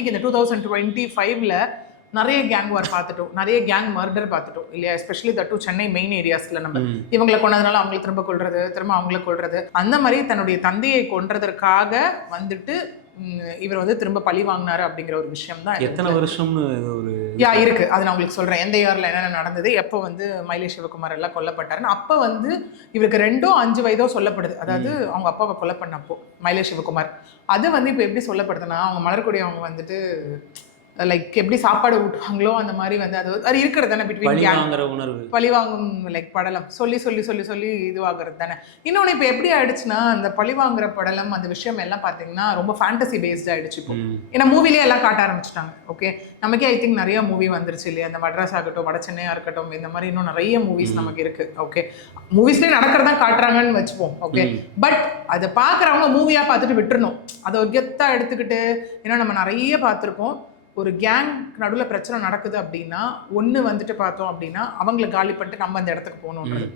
இந்த 2025ல நிறைய கேங் வார் பார்த்துட்டோம், நிறைய கேங் மர்டர் பார்த்துட்டோம் இல்லையா? எஸ்பெஷலி தட்டு சென்னை மெயின் ஏரியாஸ்ல நம்ம இவங்களை கொண்டதுனால அவங்களை திரும்ப கொள்றது, திரும்ப அவங்கள கொள்றது, அந்த மாதிரி தன்னுடைய தந்தையை கொன்றதற்காக வந்துட்டு இவர் வந்து திரும்ப பழி வாங்கினாரு அப்படிங்கிற ஒரு விஷயம் தான். எத்தனை வருஷம்னு ஒரு இருக்கு, அது நான் உங்களுக்கு சொல்றேன். எந்த இயர்ல என்னென்ன நடந்தது, எப்போ வந்து மயிலை சிவகுமார் எல்லாம் கொல்லப்பட்டாருன்னு. அப்போ வந்து இவருக்கு 2-5 வயதோ சொல்லப்படுது. அதாவது அவங்க அப்பாவை கொலை பண்ணப்போ மயிலை சிவகுமார். அது வந்து இப்போ எப்படி சொல்லப்படுதுன்னா, அவங்க மலர்கொடி அவங்க வந்துட்டு லைக் எப்படி சாப்பாடு ஊட்டுவாங்களோ அந்த மாதிரி வந்து அது இருக்கிறது தானே பிட்வீன் பழிவாங்கும் லைக் படலம் சொல்லி சொல்லி சொல்லி சொல்லி இதுவாகிறது தானே. இன்னொன்று இப்போ எப்படி ஆயிடுச்சுன்னா, அந்த பழிவாங்குற படலம் அந்த விஷயம் எல்லாம் பார்த்தீங்கன்னா ரொம்ப ஃபேண்டசி பேஸ்ட் ஆயிடுச்சு இப்போ. ஏன்னா மூவிலேயே எல்லாம் காட்ட ஆரம்பிச்சிட்டாங்க. ஓகே, நமக்கே ஐ திங்க் நிறைய மூவி வந்துருச்சு இல்லையா? அந்த மட்ராஸ் ஆகட்டும், வட சென்னையா இருக்கட்டும், இந்த மாதிரி இன்னும் நிறைய மூவிஸ் நமக்கு இருக்கு. ஓகே, மூவிஸ்லேயே நடக்கிறதா காட்டுறாங்கன்னு வச்சுப்போம். ஓகே, பட் அதை பார்க்குறவங்க மூவியாக பார்த்துட்டு விட்டுருணும். அதை ஒரு கெத்தாக எடுத்துக்கிட்டு, ஏன்னா நம்ம நிறைய பார்த்துருக்கோம். ஒரு கேங் நடுவில் பிரச்சனை நடக்குது அப்படின்னா ஒன்று வந்துட்டு பார்த்தோம் அப்படின்னா அவங்களை காலி பண்ணிட்டு நம்ம அந்த இடத்துக்கு போகணுன்றது.